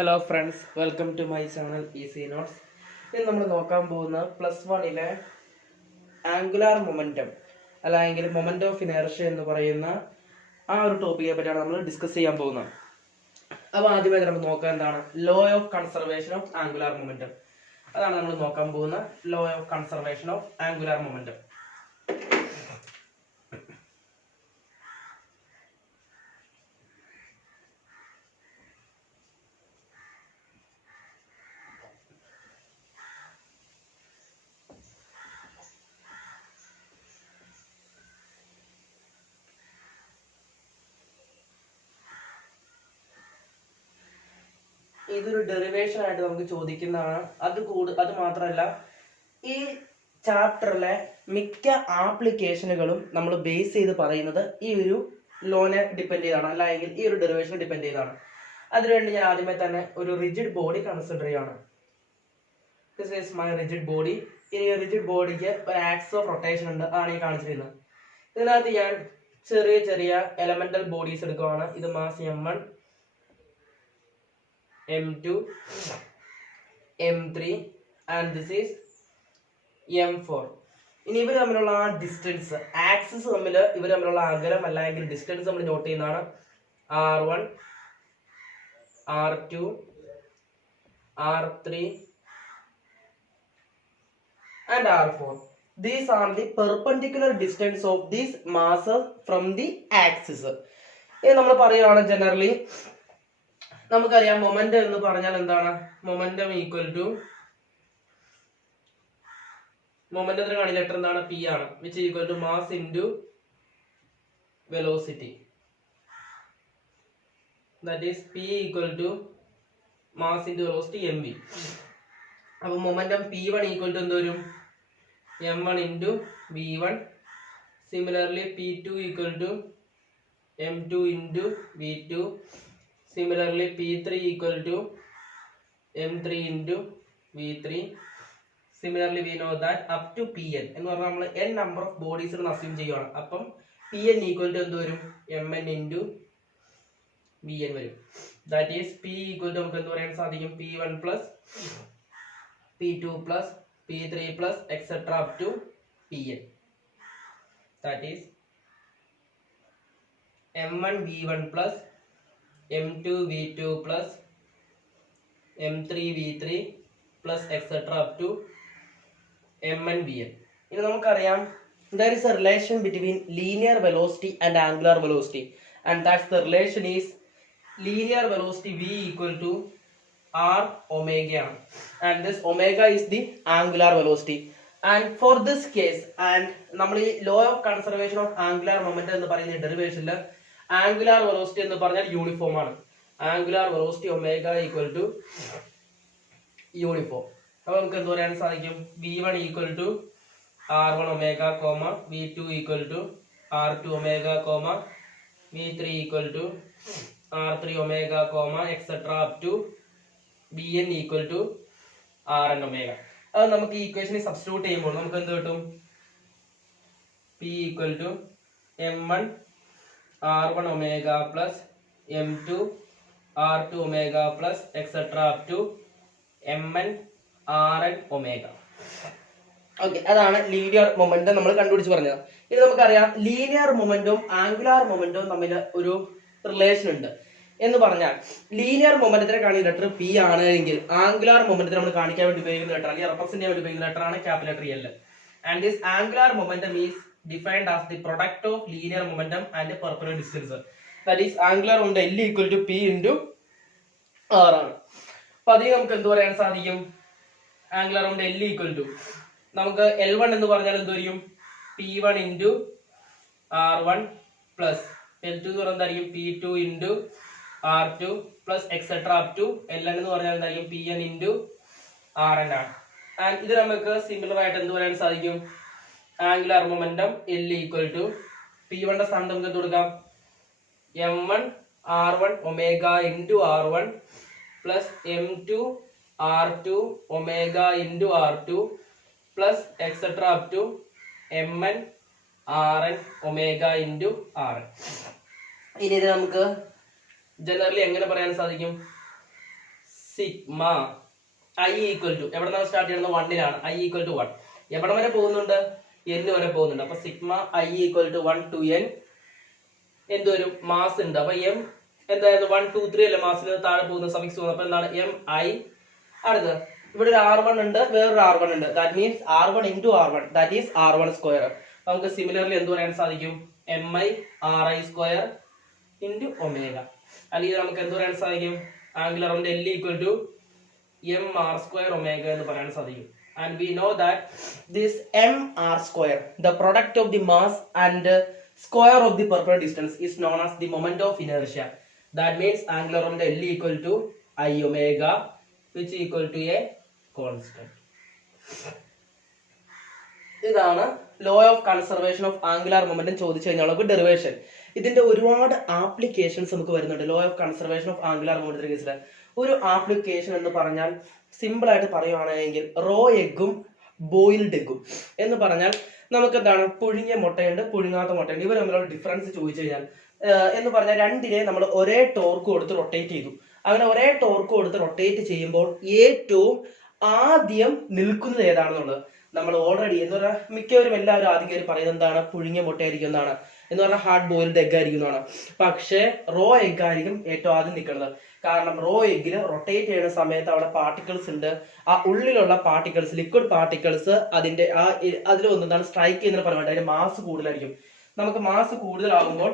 Hello friends, welcome to my channel easy notes. ഇനി നമ്മൾ നോക്കാൻ പോകുന്ന +1 ആംഗുലാർ മൊമെന്റം അല്ലെങ്കിൽ മൊമെന്റ് ഓഫ് ഇനേർഷ്യ എന്ന് പറയുന്ന ആ ഒരു ടോപ്പിക്കെ പറ്റിയാണ് നമ്മൾ ഡിസ്കസ് ചെയ്യാൻ പോകുന്നത്. അപ്പോൾ ആദ്യമായി നമ്മൾ നോക്കാൻ എന്താണ് law of conservation of angular momentum. അതാണ് നമ്മൾ നോക്കാൻ പോകുന്ന law of conservation of angular momentum. ഇതൊരു ഡെറിവേഷൻ ആയിട്ട് നമുക്ക് ചോദിക്കുന്നതാണ്. അത് മാത്രമല്ല, ഈ ചാപ്റ്ററിലെ മിക്ക ആപ്ലിക്കേഷനുകളും നമ്മൾ ബേസ് ചെയ്ത് പറയുന്നത് ഈ ഒരു ലോനെ ഡിപ്പെൻഡ് ചെയ്താണ്, അല്ലെങ്കിൽ ഈ ഒരു ഡെറിവേഷനെ ഡിപ്പെൻഡ് ചെയ്താണ്. അതിനുവേണ്ടി ഞാൻ ആദ്യമേ തന്നെ ഒരു റിജിഡ് ബോഡി കൺസിഡർ ചെയ്യാണ്. This is my rigid body. ഈ റിജിഡ് ബോഡിക്ക് ഒരു ആക്സിസ് ഓഫ് റൊട്ടേഷൻ ഉണ്ട്, അതാണ് ഈ കാണിച്ചിരിക്കുന്നത്. ഇതിനകത്ത് ഞാൻ ചെറിയ ചെറിയ എലമെന്റൽ ബോഡീസ് എടുക്കുകയാണ്. ഇത് mass M1, M2, M3 and this is M4. ഇനി ഇവർ തമ്മിലുള്ള ആ ഡിസ്റ്റൻസ്, ആക്സിസ് തമ്മിൽ ഇവർ തമ്മിലുള്ള അകലം അല്ലെങ്കിൽ ഡിസ്റ്റൻസ് നമ്മൾ നോട്ട് ചെയ്യുന്നതാണ് R1, R2, R3 and R4. These are the perpendicular distance of these masses from the axis. ഇത് നമ്മൾ പറയുകയാണ് ജനറലി നമുക്കറിയാം മൊമെന്റം എന്ന് പറഞ്ഞാൽ എന്താണ്? മൊമെന്റം ഈക്വൽ ടു മൊമെന്റത്തിന് കാണി ലെറ്റർ എന്താണ്? P ആണ്, which is equal to mass into velocity. That is P equal to mass into velocity mv. അപ്പോൾ മൊമെന്റം P1 ഈക്വൽ ടു എന്ത് വരും? M1 into V1. Similarly P2 equal to M2 into V2. Similarly P3 equal to M3 into V3. Similarly we know that up to Pn എന്ന് പറഞ്ഞാൽ നമ്മൾ n number of bodies assume ചെയ്യുകയാണ്. അപ്പം Pn equal to എന്ത് വരും? Mn into Vn വരും. That is P equal to നമുക്ക് എന്ത് പറയാൻ സാധിക്കും? P1 plus P2 plus P3 plus etc. up to Pn. That is M1 V1 plus M2 V2 plus M3 V3 plus etc. up to Mn Vn. ഇനി നമുക്കറിയാം there is a relation between linear velocity and angular velocity, and that's the relation is linear velocity V equal to R omega, and this omega is the angular velocity. And for this case, and നമ്മൾ ഈ law of conservation of angular momentum എന്ന് പറയുന്ന ഡെറിവേഷനിൽ angular velocity എന്ന് പറഞ്ഞാൽ uniform ആണ്. Angular velocity omega equal to uniform. അപ്പോൾ നമുക്ക് എന്ത് പറയാൻ സാധിക്കും? V1 equal to R1 omega comma V2 equal to R2 omega comma V3 equal to R3 omega comma etcetera up to Bn equal to Rn omega. അത് നമുക്ക് ഈ ഇക്വേഷനിൽ substitute ചെയ്യുമ്പോൾ നമുക്ക് എന്ത് കിട്ടും? P equal to M1 R1 omega plus M2 R2 omega plus etc. up to Mn Rn omega. Okay, അതാണ് linear momentum നമ്മൾ കണ്ടുപിടിച്ച് പറഞ്ഞത്. ഇനി നമുക്കറിയാം ലീനിയർ മൊമെന്റവും ആംഗുലാർ മൊമെന്റവും തമ്മിൽ ഒരു റിലേഷൻ ഉണ്ട് എന്ന് പറഞ്ഞാൽ ലീനിയർ മൊമെന്റത്തിനെ കാണിക്കുന്ന ലെറ്റർ P ആണ് എങ്കിൽ ആംഗുലാർ മൊമെന്റത്തിനെ നമ്മൾ കാണിക്കാൻ വേണ്ടി ഉപയോഗിക്കുന്ന ലെറ്റർ അല്ലെങ്കിൽ റെപ്രസെന്റ് ചെയ്യാൻ വേണ്ടി ഉപയോഗിക്കുന്ന ലെറ്റർ ആണ് capital letter L. And this angular momentum is defined as the product of linear momentum and perpendicular distance. That is angular momentum L equal to P into R ആണ്. അപ്പോൾ അതിന് നമുക്ക് എന്ത് പറയാൻ സാധിക്കും? Angular momentum L equal to നമുക്ക് L1 എന്ന് പറഞ്ഞാൽ എന്ത് വരും? P1 into R1 plus L2 എന്ന് പറഞ്ഞാൽ എന്തായിരിക്കും? P2 into R2 plus etc. up to Ln എന്ന് പറഞ്ഞാൽ എന്തായിരിക്കും? Pn into Rn ആണ്. ആൻഡ് ഇത് നമുക്ക് സിമിലർ ആയിട്ട് എന്ത് പറയാൻ സാധിക്കും? Angular momentum L equal to P1 ന്റെ സ്ഥാനത്ത് നമുക്ക് കൊടുക്കാം M1 R1 omega into R1 plus M2 R2 omega into R2 plus etcetera up to Mn Rn omega into Rn. ഇനി ഇത് നമുക്ക് ജനറലി എങ്ങനെ പറയാൻ സാധിക്കും? സിഗ്മ ഐ ഈക്വൽ ടു എവിടെ നിന്നാണ് സ്റ്റാർട്ട് ചെയ്യുന്നത് 1 ഐ ഈക്വൽ ടു 1 എവിടെ വരെ പോകുന്നുണ്ട് n വരെ പോകുന്നുണ്ട്. അപ്പൊ sigma I equal to 1 to n എന്ത് വരും മാസ് ഉണ്ട്. അപ്പൊ m എന്തായിരുന്നു 1 2 3 അല്ലേ മാസിന് താഴെ പോകുന്ന സഫിക്സ് പോകുന്നത്. അപ്പൊ എന്താണ് m i. അടുത്ത് ഇവിടെ ഒരു r1 ഉണ്ട് വേറൊരു r1 ഉണ്ട്. That means r1 into r1 that is r1 square. നമുക്ക് സിമിലർലി എന്ത് പറയാൻ സാധിക്കും mi ri square into omega. അല്ലെങ്കിൽ നമുക്ക് എന്ത് പറയാൻ സാധിക്കും angular moment L equal to mr square omega എന്ന് പറയാൻ സാധിക്കും. And we know that this mr square, the product of the mass and square of the perpendicular distance, is known as the moment of inertia. That means angular momentum L equal to I omega, which equal to a constant. ഇതാണ് law of conservation of angular momentum ചോദിച്ചു കഴിഞ്ഞാൽ derivation. ഇതിന്റെ ഒരുപാട് applications നമുക്ക് വരുന്നുണ്ട്. Law of conservation of angular മൊമെന്റത്തിന്റെ കേസിൽ ഒരു ആപ്ലിക്കേഷൻ എന്ന് പറഞ്ഞാൽ സിമ്പിൾ ആയിട്ട് പറയുവാണെങ്കിൽ റോ എഗ്ഗും ബോയിൽഡ് എഗ്ഗും എന്ന് പറഞ്ഞാൽ നമുക്ക് എന്താണ് പുഴുങ്ങിയ മുട്ടയുണ്ട് പുഴുങ്ങാത്ത മുട്ടയുണ്ട്. ഇവർ തമ്മിലുള്ള ഡിഫറൻസ് ചോദിച്ചു കഴിഞ്ഞാൽ എന്ന് പറഞ്ഞാൽ രണ്ടിനെ നമ്മൾ ഒരേ ടോർക്ക് കൊടുത്ത് റൊട്ടേറ്റ് ചെയ്തു. അങ്ങനെ ഒരേ ടോർക്ക് കൊടുത്ത് റൊട്ടേറ്റ് ചെയ്യുമ്പോൾ ഏറ്റവും ആദ്യം നിൽക്കുന്നത് ഏതാണെന്നുള്ളത് നമ്മൾ ഓൾറെഡി എന്ന് പറഞ്ഞാൽ മിക്കവരും എല്ലാവരും ആദ്യം കയറി പറയുന്നത് എന്താണ് പുഴുങ്ങിയ മുട്ടയായിരിക്കും എന്നാണ്, എന്ന് പറഞ്ഞാൽ ഹാർഡ് ബോയിൽഡ് എഗ് ആയിരിക്കും എന്നാണ്. പക്ഷേ റോ എഗ് ആയിരിക്കും ഏറ്റവും ആദ്യം നിൽക്കുന്നത്. കാരണം റോ എഗ്ഗിന് റൊട്ടേറ്റ് ചെയ്യുന്ന സമയത്ത് അവിടെ പാർട്ടിക്കിൾസ് ഉണ്ട്. ആ ഉള്ളിലുള്ള പാർട്ടിക്കിൾസ് ലിക്വിഡ് പാർട്ടിക്കിൾസ് അതിന്റെ അതിലൊന്നാണ് സ്ട്രൈക്ക് ചെയ്യുന്നതിന് പറയുന്നത് അതിന്റെ മാസ് കൂടുതലായിരിക്കും. നമുക്ക് മാസ് കൂടുതലാകുമ്പോൾ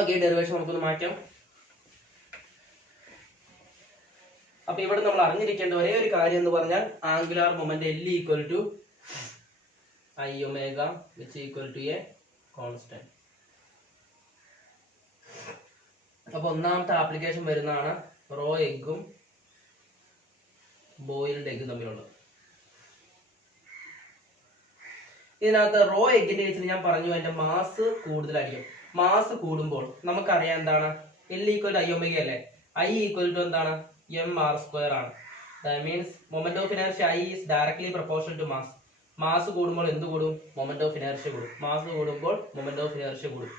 ഓക്കെ ഡെറിവേഷൻ നമുക്കൊന്ന് മാറ്റാം. അപ്പൊ ഇവിടെ നമ്മൾ അറിഞ്ഞിരിക്കേണ്ട ഒരേ ഒരു കാര്യം എന്ന് പറഞ്ഞാൽ angular moment L equal to I omega which equal to a constant. അപ്പൊ ഒന്നാമത്തെ ആപ്ലിക്കേഷൻ വരുന്നതാണ് റോ എഗ്ഗും ബോയിൽഡ് എഗ്ഗും തമ്മിലുള്ളത്. ഇതിനകത്ത് റോ എഗ്ഗിന്റെ കേസിൽ ഞാൻ പറഞ്ഞു അതിന്റെ മാസ് കൂടുതലായിരിക്കും. മാസ് കൂടുമ്പോൾ നമുക്കറിയാം എന്താണ് L equal to I omega അല്ലേ. I ഈക്വൽ ടു എന്താണ് mr സ്ക്വയർ ആണ്. That means moment of inertia I is directly proportional to mass. Mass കൂടുമ്പോൾ എന്ത് കൂടും മൊമെന്റ് ഓഫ് ഇനർഷ്യ കൂടും. മാസ് കൂടുമ്പോൾ മൊമെന്റ് ഓഫ് ഇനർഷ്യ കൂടും.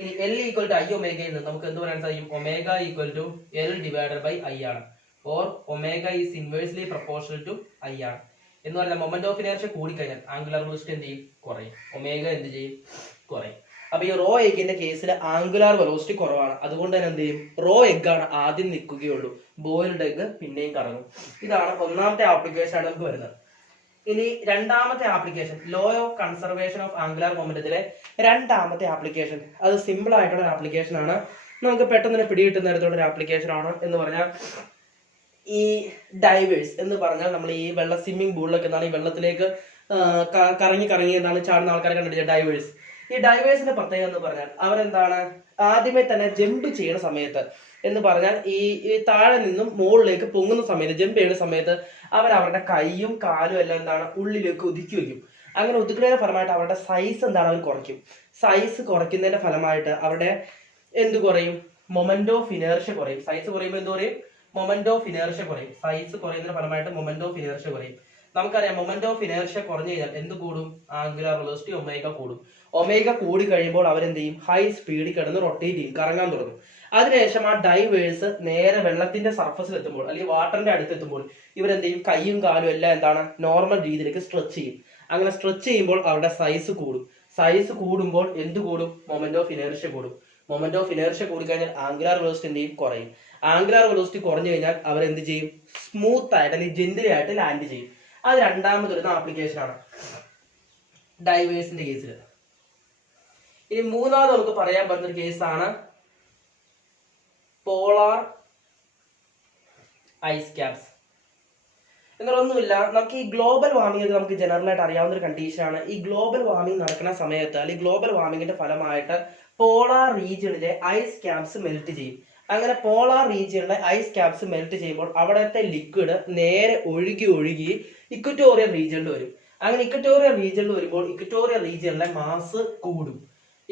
ഇനി L ഈക്വൽ ടു I ഒമേഗയിൽ നിന്ന് നമുക്ക് എന്ത് പറയാൻ സാധിക്കും omega equal to L divided by I ആണ്. Or omega is inversely proportional to I ആണ്. എന്ന് പറഞ്ഞാൽ മൊമെന്റ് ഓഫ് ഇനർഷ്യ കൂടിക്കഴിഞ്ഞാൽ ആംഗുലർ വെലോസിറ്റി എന്ത് ചെയ്യും കുറയും. ഒമേഗ എന്ത് ചെയ്യും കുറയും. അപ്പൊ ഈ റോ എഗ്ഗിന്റെ കേസിൽ ആംഗുലാർ വെലോസിറ്റി കുറവാണ്. അതുകൊണ്ട് തന്നെ എന്ത് ചെയ്യും റോ എഗ് ആണ് ആദ്യം നിൽക്കുകയുള്ളൂ. ബോയിൽഡ് എഗ് പിന്നെയും കറങ്ങും. ഇതാണ് ഒന്നാമത്തെ ആപ്ലിക്കേഷൻ ആണ് നമുക്ക് വരുന്നത്. ഇനി രണ്ടാമത്തെ application law of conservation of angular മൊമെന്റത്തിലെ രണ്ടാമത്തെ ആപ്ലിക്കേഷൻ അത് സിമ്പിൾ ആയിട്ടുള്ള ഒരു ആപ്ലിക്കേഷൻ ആണ്. നമുക്ക് പെട്ടെന്ന് തന്നെ പിടികിട്ടുന്ന തരത്തിലുള്ള ഒരു ആപ്ലിക്കേഷൻ ആണ്. എന്ന് പറഞ്ഞാൽ ഈ ഡൈവേഴ്സ് എന്ന് പറഞ്ഞാൽ നമ്മൾ ഈ വെള്ള സ്വിമ്മിംഗ് പൂളിലൊക്കെ എന്താണ് ഈ വെള്ളത്തിലേക്ക് കറങ്ങി എന്താണ് ചാടുന്ന ആൾക്കാരെ കണ്ടിട്ട് ഡൈവേഴ്സ്. ഈ ഡൈവേഴ്സിന്റെ പ്രത്യേകത എന്ന് പറഞ്ഞാൽ അവരെന്താണ് ആദ്യമേ തന്നെ ജമ്പ് ചെയ്യുന്ന സമയത്ത് എന്ന് പറഞ്ഞാൽ ഈ താഴെ നിന്നും മുകളിലേക്ക് പൊങ്ങുന്ന സമയത്ത് ജമ്പ് ചെയ്യുന്ന സമയത്ത് അവരുടെ കൈയും കാലും എല്ലാം എന്താണ് ഉള്ളിലേക്ക് ഒതുക്കി വയ്ക്കും. അങ്ങനെ ഒതുക്കുന്നതിന്റെ ഫലമായിട്ട് അവരുടെ സൈസ് എന്താണ് അവർ കുറയ്ക്കും. സൈസ് കുറയ്ക്കുന്നതിന്റെ ഫലമായിട്ട് അവരുടെ എന്ത് കുറയും മൊമെന്റ് ഓഫ് ഇനർഷ്യ കുറയും. സൈസ് കുറയുമ്പോൾ എന്ത് കുറയും മൊമെന്റ് ഓഫ് ഇനർഷ്യ കുറയും. സൈസ് കുറയുന്നതിന്റെ ഫലമായിട്ട് മൊമെന്റ് ഓഫ് ഇനർഷ്യ കുറയും. നമുക്കറിയാം മൊമെന്റ് ഓഫ് ഇനർഷ്യ കുറഞ്ഞു കഴിഞ്ഞാൽ എന്ത് കൂടും ആംഗുലാർ വെലോസിറ്റി ഒമേഗ കൂടും. ഒമേഗ കൂടി കഴിയുമ്പോൾ അവരെന്ത് ചെയ്യും ഹൈ സ്പീഡിൽ കിടന്ന് റൊട്ടേറ്റ് ചെയ്യും കറങ്ങാൻ തുടങ്ങും. അതിനുശേഷം ആ ഡൈവേഴ്സ് നേരെ വെള്ളത്തിന്റെ സർഫസിൽ എത്തുമ്പോൾ അല്ലെങ്കിൽ വാട്ടറിന്റെ അടുത്ത് എത്തുമ്പോൾ ഇവരെന്ത് ചെയ്യും കൈയും കാലും എല്ലാം എന്താണ് നോർമൽ രീതിയിലേക്ക് സ്ട്രെച്ച് ചെയ്യും. അങ്ങനെ സ്ട്രെച്ച് ചെയ്യുമ്പോൾ അവരുടെ സൈസ് കൂടും. സൈസ് കൂടുമ്പോൾ എന്ത് കൂടും മൊമെന്റ് ഓഫ് ഇനർഷ്യ കൂടും. മൊമെന്റ് ഓഫ് ഇനർഷ്യ കൂടി കഴിഞ്ഞാൽ ആംഗുലാർ വെലോസിറ്റി എന്ത് ചെയ്യും കുറയും. ആംഗുലാർ വെലോസിറ്റി കുറഞ്ഞു കഴിഞ്ഞാൽ അവരെന്ത് ചെയ്യും സ്മൂത്ത് ആയിട്ട് അല്ലെങ്കിൽ ജെന്റിലി ആയിട്ട് ലാൻഡ് ചെയ്യും. അത് രണ്ടാമത് വരുന്ന ആപ്ലിക്കേഷൻ ആണ് ഡൈവേഴ്സിന്റെ കേസിൽ. ഇനി മൂന്നാമത് നമുക്ക് പറയാൻ പറ്റുന്ന ഒരു കേസാണ് പോളാർ ഐസ് ക്യാപ്സ്. എന്നൊന്നുമില്ല നമുക്ക് ഈ ഗ്ലോബൽ വാർമിംഗ് ഒക്കെ നമുക്ക് ജനറൽ ആയിട്ട് അറിയാവുന്ന ഒരു കണ്ടീഷൻ ആണ്. ഈ ഗ്ലോബൽ വാർമിംഗ് നടക്കുന്ന സമയത്ത് അല്ലെങ്കിൽ ഗ്ലോബൽ വാർമിംഗിന്റെ ഫലമായിട്ട് പോളാർ റീജിയണിലെ ഐസ് ക്യാപ്സ് മെൽറ്റ് ചെയ്യും. അങ്ങനെ പോളാർ റീജിയണിലെ ഐസ് ക്യാപ്സ് മെൽറ്റ് ചെയ്യുമ്പോൾ അവിടുത്തെ ലിക്വിഡ് നേരെ ഒഴുകി ഇക്വറ്റോറിയൽ റീജിയണിൽ വരും. അങ്ങനെ ഇക്വറ്റോറിയൽ റീജിയണിൽ വരുമ്പോൾ ഇക്വറ്റോറിയൽ റീജിയണിലെ മാസ് കൂടും.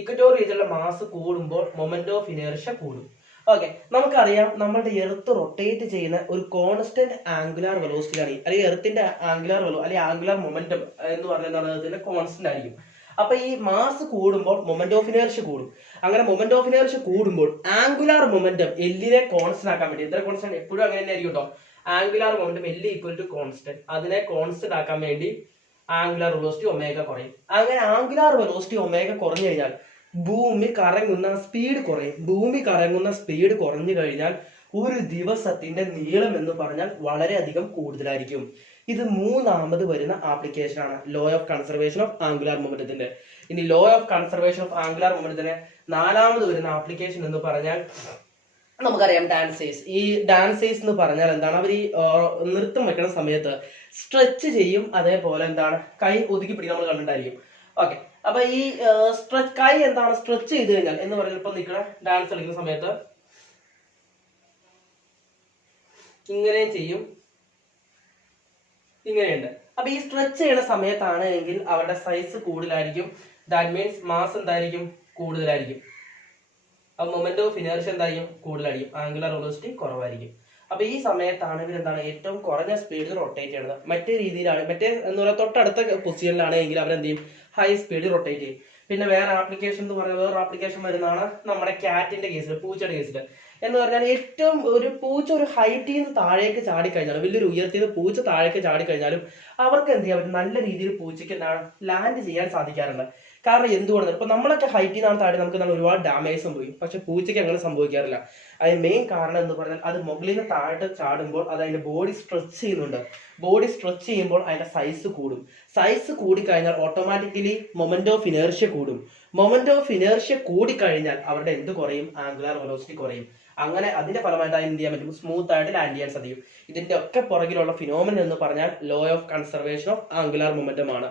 ഇക്വറ്റോറിയൽ റീജിയണിലെ മാസ് കൂടുമ്പോൾ മൊമെന്റ് ഓഫ് ഇനർഷ്യ കൂടും. ഓക്കെ നമുക്കറിയാം നമ്മളുടെ എർത്ത് റൊട്ടേറ്റ് ചെയ്യുന്ന ഒരു കോൺസ്റ്റന്റ് ആംഗുലാർ വെലോസിറ്റി ആണ്. അല്ലെങ്കിൽ എർത്തിന്റെ ആംഗുലാർ അല്ലെങ്കിൽ ആംഗുലാർ മൊമെന്റം എന്ന് പറയുന്നത് കോൺസ്റ്റന്റ് ആയിരിക്കും. അപ്പൊ ഈ മാസ് കൂടുമ്പോൾ മൊമെന്റ് ഓഫ് ഇനർഷ്യ കൂടും. അങ്ങനെ മൊമെന്റ് ഓഫ് ഇനേർഷ്യ കൂടുമ്പോൾ ആംഗുലാർ മൊമെന്റം എല്ലിനെ കോൺസ്റ്റന്റ് ആക്കാൻ വേണ്ടി, എത്ര കോൺസ്റ്റന്റ് എപ്പോഴും അങ്ങനെ തന്നെ ആയിരിക്കും കേട്ടോ, angular momentum L equal to constant, അതിനെ കോൺസ്റ്റന്റ് ആക്കാൻ വേണ്ടി ആംഗുലാർ വെലോസിറ്റി ഒമേഗ കുറയും. അങ്ങനെ ആംഗുലാർ വെലോസിറ്റി ഒമേഗ കുറഞ്ഞു കഴിഞ്ഞാൽ ഭൂമി കറങ്ങുന്ന സ്പീഡ് കുറയും. ഭൂമി കറങ്ങുന്ന സ്പീഡ് കുറഞ്ഞു കഴിഞ്ഞാൽ ഒരു ദിവസത്തിന്റെ നീളം എന്ന് പറഞ്ഞാൽ വളരെയധികം കൂടുതലായിരിക്കും. ഇത് മൂന്നാമത് വരുന്ന ആപ്ലിക്കേഷൻ ആണ് law of conservation of angular മൊമെന്റത്തിന്റെ. ഇനി law of conservation of angular മൊമെന്റത്തിന് നാലാമത് വരുന്ന ആപ്ലിക്കേഷൻ എന്ന് പറഞ്ഞാൽ നമുക്കറിയാം ഡാൻസേഴ്സ്. ഈ ഡാൻസേഴ്സ് എന്ന് പറഞ്ഞാൽ എന്താണ്, അവർ ഈ നൃത്തം വെക്കുന്ന സമയത്ത് സ്ട്രെച്ച് ചെയ്യും, അതേപോലെ എന്താണ് കൈ ഒതുക്കി പിടിക്കും, നമ്മൾ കണ്ടിട്ടായിരിക്കും. ഓക്കെ, അപ്പൊ ഈ കൈ എന്താണ് സ്ട്രെച്ച് ചെയ്ത് കഴിഞ്ഞാൽ എന്ന് പറഞ്ഞാൽ ഇപ്പൊ നിൽക്കുന്ന ഡാൻസ് കളിക്കുന്ന സമയത്ത് ഇങ്ങനെയും ചെയ്യും, ഇങ്ങനെയുണ്ട്. അപ്പൊ ഈ സ്ട്രെച്ച് ചെയ്യുന്ന സമയത്താണ് എങ്കിൽ അവരുടെ സൈസ് കൂടുതലായിരിക്കും. ദാറ്റ് മീൻസ് മാസ് എന്തായിരിക്കും, കൂടുതലായിരിക്കും. അപ്പൊ മൊമെന്റ് ഓഫ് ഇനേർഷ്യ എന്തായിരിക്കും, കൂടുതലായിരിക്കും. ആംഗുലാർ വെലോസിറ്റി കുറവായിരിക്കും. അപ്പൊ ഈ സമയത്താണ് ഇവർ എന്താണ് ഏറ്റവും കുറഞ്ഞ സ്പീഡിൽ റൊട്ടേറ്റ് ചെയ്യുന്നത്. മറ്റേ രീതിയിലാണ്, മറ്റേ എന്ന് പറയുക തൊട്ടടുത്ത പൊസിഷനിലാണെങ്കിൽ അവരെന്ത് ചെയ്യും, ഹൈ സ്പീഡിൽ റൊട്ടേറ്റ് ചെയ്യും. പിന്നെ വേറെ ആപ്ലിക്കേഷൻ എന്ന് പറയുന്നത്, വേറെ ആപ്ലിക്കേഷൻ വരുന്നതാണ് നമ്മുടെ ക്യാറ്റിന്റെ കേസിൽ, പൂച്ചയുടെ കേസിൽ എന്ന് പറഞ്ഞാൽ ഏറ്റവും ഒരു പൂച്ച ഒരു ഹൈറ്റിൽ നിന്ന് താഴേക്ക് ചാടിക്കഴിഞ്ഞാലും, വലിയൊരു ഉയർത്തിയിൽ പൂച്ച താഴേക്ക് ചാടിക്കഴിഞ്ഞാലും അവർക്ക് എന്ത് ചെയ്യാൻ പറ്റും, നല്ല രീതിയിൽ പൂച്ചയ്ക്ക് എന്താണ് ലാൻഡ് ചെയ്യാൻ സാധിക്കാറുണ്ട്. കാരണം എന്തുകൊണ്ടാണ്, ഇപ്പൊ നമ്മളൊക്കെ ഹൈറ്റിൽ നിന്നാണ് താഴെ നമുക്ക് എന്താണ് ഒരുപാട് ഡാമേജ് സംഭവിക്കും, പക്ഷെ പൂച്ചയ്ക്ക് അങ്ങനെ സംഭവിക്കാറില്ല. അതിന് മെയിൻ കാരണം എന്ന് പറഞ്ഞാൽ അത് മുകളിൽ നിന്ന് താഴോട്ട് ചാടുമ്പോൾ അത് അതിന്റെ ബോഡി സ്ട്രെച്ച് ചെയ്യുന്നുണ്ട്. ബോഡി സ്ട്രെച്ച് ചെയ്യുമ്പോൾ അതിന്റെ സൈസ് കൂടും. സൈസ് കൂടിക്കഴിഞ്ഞാൽ ഓട്ടോമാറ്റിക്കലി മൊമെന്റ് ഓഫ് ഇനേർഷ്യ കൂടും. മൊമെന്റ് ഓഫ് ഇനേർഷ്യ കൂടിക്കഴിഞ്ഞാൽ അവരുടെ എന്ത് കുറയും, ആംഗുലാർ വെലോസിറ്റി കുറയും. അങ്ങനെ അതിന്റെ ഫലമായിട്ട് അതിന് എന്ത് ചെയ്യാൻ പറ്റും, സ്മൂത്ത് ആയിട്ട് ലാൻഡ് ചെയ്യാൻ സാധിക്കും. ഇതിന്റെ ഒക്കെ പുറകിലുള്ള ഫിനോമിനൻ എന്ന് പറഞ്ഞാൽ law of conservation of angular momentum ആണ്.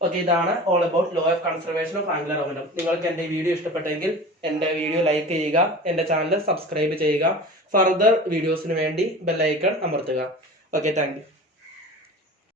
ഓക്കെ, ഇതാണ് all about law of conservation of angular momentum. നിങ്ങൾക്ക് എന്റെ വീഡിയോ ഇഷ്ടപ്പെട്ടെങ്കിൽ എന്റെ വീഡിയോ ലൈക്ക് ചെയ്യുക, എന്റെ ചാനൽ സബ്സ്ക്രൈബ് ചെയ്യുക, ഫർദർ വീഡിയോസിന് വേണ്ടി ബെൽ ഐക്കൺ അമർത്തുക. Okay, thank you.